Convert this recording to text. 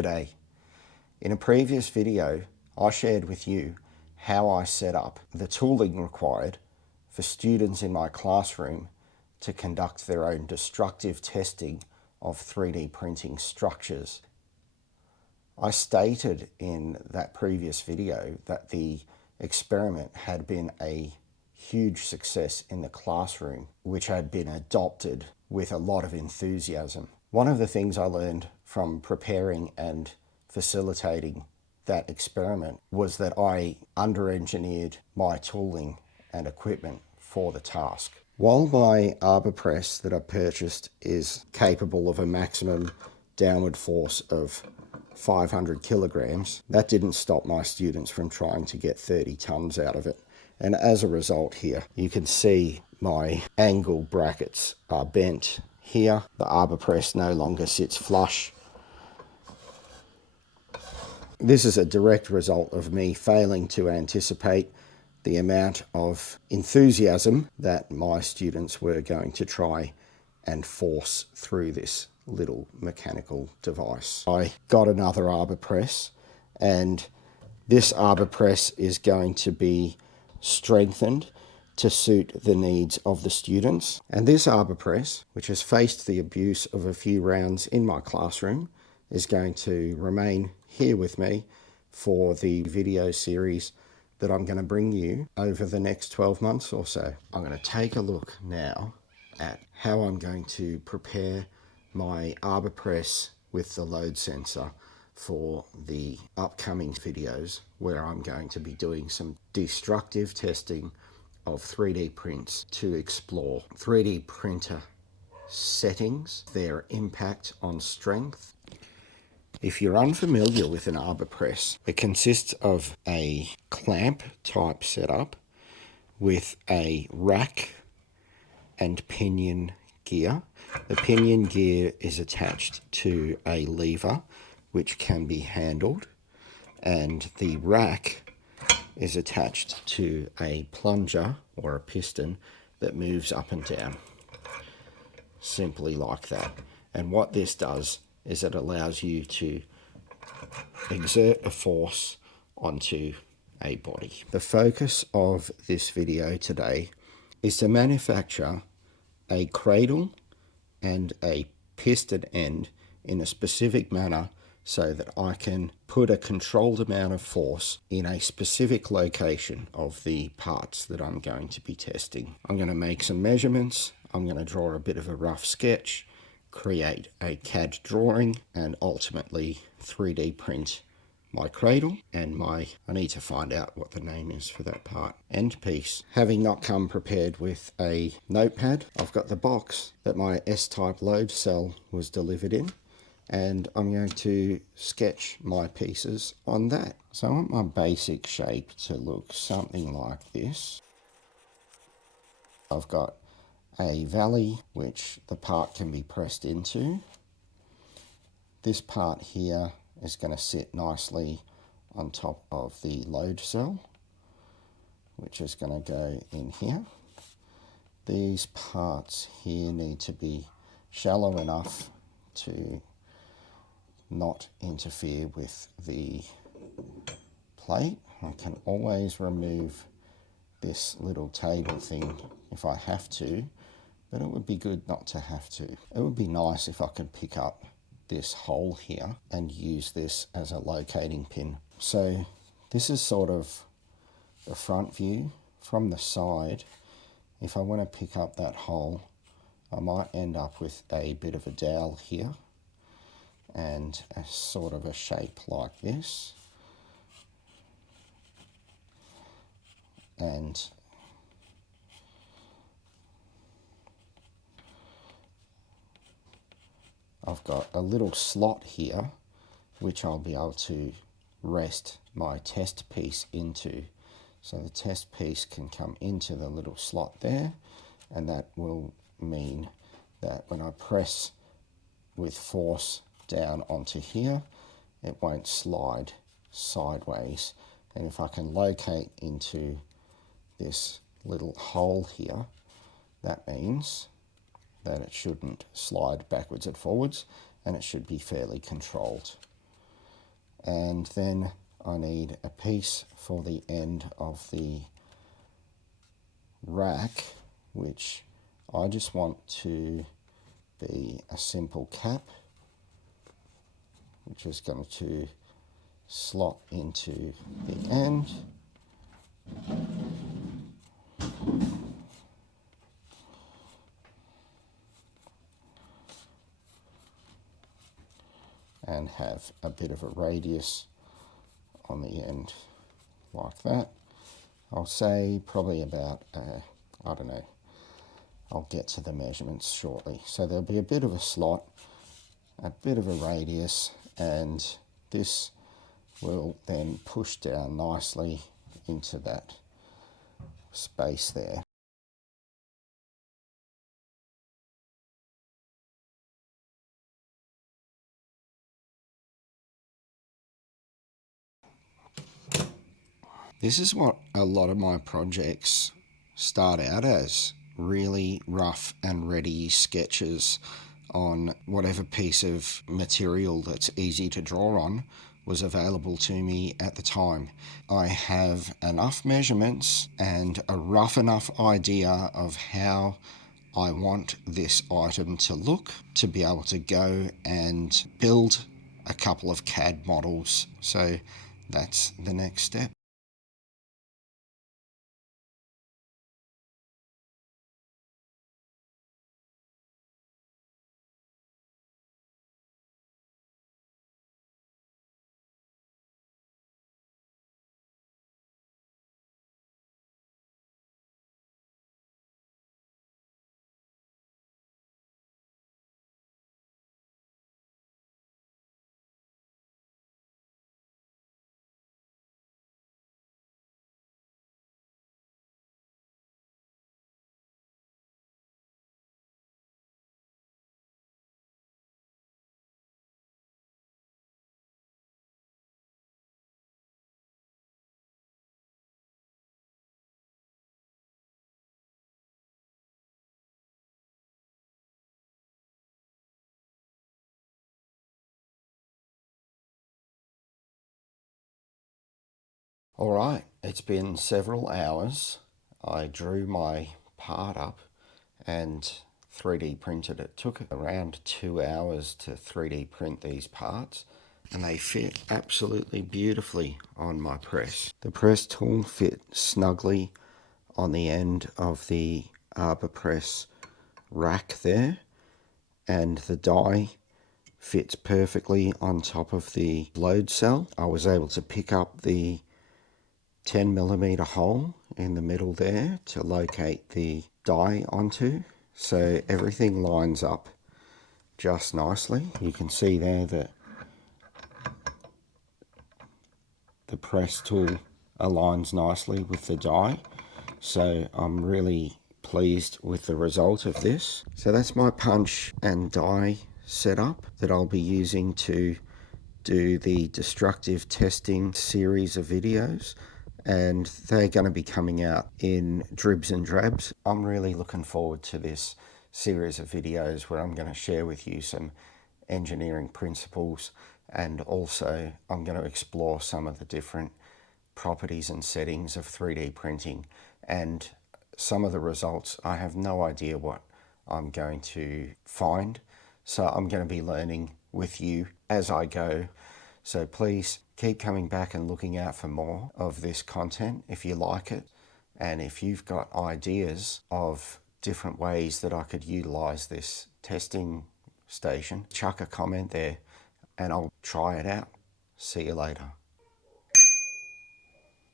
G'day. In a previous video, I shared with you how I set up the tooling required for students in my classroom to conduct their own destructive testing of 3D printing structures. I stated in that previous video that the experiment had been a huge success in the classroom, which had been adopted with a lot of enthusiasm. One of the things I learned from preparing and facilitating that experiment was that I under-engineered my tooling and equipment for the task. While my Arbor Press that I purchased is capable of a maximum downward force of 500 kilograms, that didn't stop my students from trying to get 30 tons out of it. And as a result here, you can see my angle brackets are bent here. The Arbor Press no longer sits flush. This is a direct result of me failing to anticipate the amount of enthusiasm that my students were going to try and force through this little mechanical device. I got another Arbor Press, and this Arbor Press is going to be strengthened to suit the needs of the students. And this Arbor Press, which has faced the abuse of a few rounds in my classroom, is going to remain here with me for the video series that I'm going to bring you over the next 12 months or so. I'm going to take a look now at how I'm going to prepare my Arbor Press with the load sensor for the upcoming videos, where I'm going to be doing some destructive testing of 3D prints to explore 3D printer settings, their impact on strength. If you're unfamiliar with an Arbor Press, it consists of a clamp type setup with a rack and pinion gear. The pinion gear is attached to a lever which can be handled, and the rack is attached to a plunger or a piston that moves up and down, simply like that. And what this does is it allows you to exert a force onto a body. The focus of this video today is to manufacture a cradle and a piston end in a specific manner so that I can put a controlled amount of force in a specific location of the parts that I'm going to be testing. I'm going to make some measurements, I'm going to draw a bit of a rough sketch, create a CAD drawing, and ultimately 3D print my cradle and I need to find out what the name is for that part, end piece. Having not come prepared with a notepad, I've got the box that my S-type load cell was delivered in, and I'm going to sketch my pieces on that. So I want my basic shape to look something like this. I've got a valley which the part can be pressed into. This part here is going to sit nicely on top of the load cell, which is going to go in here. These parts here need to be shallow enough to not interfere with the plate. I can always remove this little table thing if I have to, but it would be good not to have to. It would be nice if I could pick up this hole here and use this as a locating pin. So this is sort of the front view. From the side, if I want to pick up that hole, I might end up with a bit of a dowel here and a sort of a shape like this. And I've got a little slot here which I'll be able to rest my test piece into. So the test piece can come into the little slot there, and that will mean that when I press with force down onto here, it won't slide sideways. And if I can locate into this little hole here, that means that it shouldn't slide backwards and forwards, and it should be fairly controlled. And then I need a piece for the end of the rack, which I just want to be a simple cap, which is going to slot into the end. And have a bit of a radius on the end like that. I'll say probably about, I don't know, I'll get to the measurements shortly. So there'll be a bit of a slot, a bit of a radius, and this will then push down nicely into that space there. This is what a lot of my projects start out as, really rough and ready sketches on whatever piece of material that's easy to draw on was available to me at the time. I have enough measurements and a rough enough idea of how I want this item to look to be able to go and build a couple of CAD models. So that's the next step. All right, it's been several hours. I drew my part up and 3D printed it. It took around 2 hours to 3D print these parts, and they fit absolutely beautifully on my press. The press tool fit snugly on the end of the Arbor Press rack there, and the die fits perfectly on top of the load cell. I was able to pick up the 10mm hole in the middle there to locate the die onto, so everything lines up just nicely. You can see there that the press tool aligns nicely with the die, so I'm really pleased with the result of this. So that's my punch and die setup that I'll be using to do the destructive testing series of videos, and they're going to be coming out in dribs and drabs. I'm really looking forward to this series of videos where I'm going to share with you some engineering principles, and also I'm going to explore some of the different properties and settings of 3D printing, and some of the results I have no idea what I'm going to find, so I'm going to be learning with you as I go. So please keep coming back and looking out for more of this content if you like it, and if you've got ideas of different ways that I could utilize this testing station, chuck a comment there and I'll try it out. See you later.